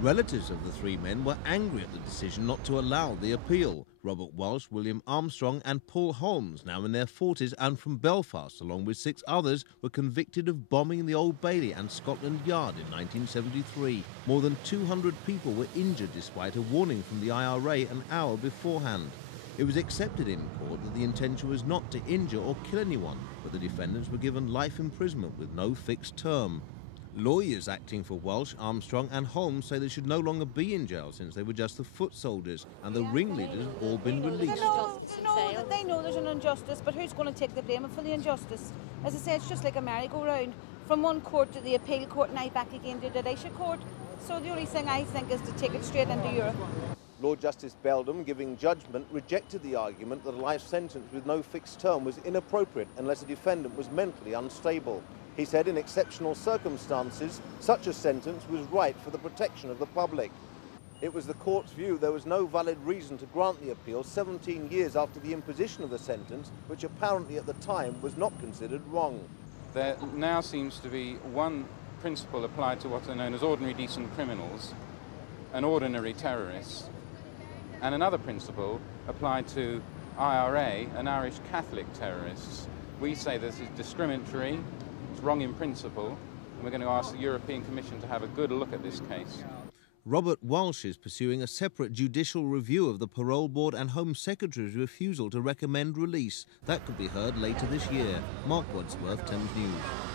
Relatives of the three men were angry at the decision not to allow the appeal. Robert Walsh, William Armstrong and Paul Holmes, now in their 40s and from Belfast, along with 6 others, were convicted of bombing the Old Bailey and Scotland Yard in 1973. More than 200 people were injured despite a warning from the IRA an hour beforehand. It was accepted in court that the intention was not to injure or kill anyone, but the defendants were given life imprisonment with no fixed term. Lawyers acting for Walsh, Armstrong and Holmes say they should no longer be in jail since they were just the foot soldiers and the ringleaders have all been released. They know there's an injustice, but who's going to take the blame for the injustice? As I say, it's just like a merry-go-round. From one court to the appeal court, now back again to the judicial court. So the only thing I think is to take it straight into Europe. Lord Justice Beldam, giving judgment, rejected the argument that a life sentence with no fixed term was inappropriate unless a defendant was mentally unstable. He said in exceptional circumstances, such a sentence was right for the protection of the public. It was the court's view there was no valid reason to grant the appeal 17 years after the imposition of the sentence, which apparently at the time was not considered wrong. There now seems to be one principle applied to what are known as ordinary decent criminals and ordinary terrorists, and another principle applied to IRA and Irish Catholic terrorists. We say this is discriminatory, it's wrong in principle, and we're going to ask the European Commission to have a good look at this case. Robert Walsh is pursuing a separate judicial review of the Parole Board and Home Secretary's refusal to recommend release. That could be heard later this year. Mark Wadsworth, Thames News.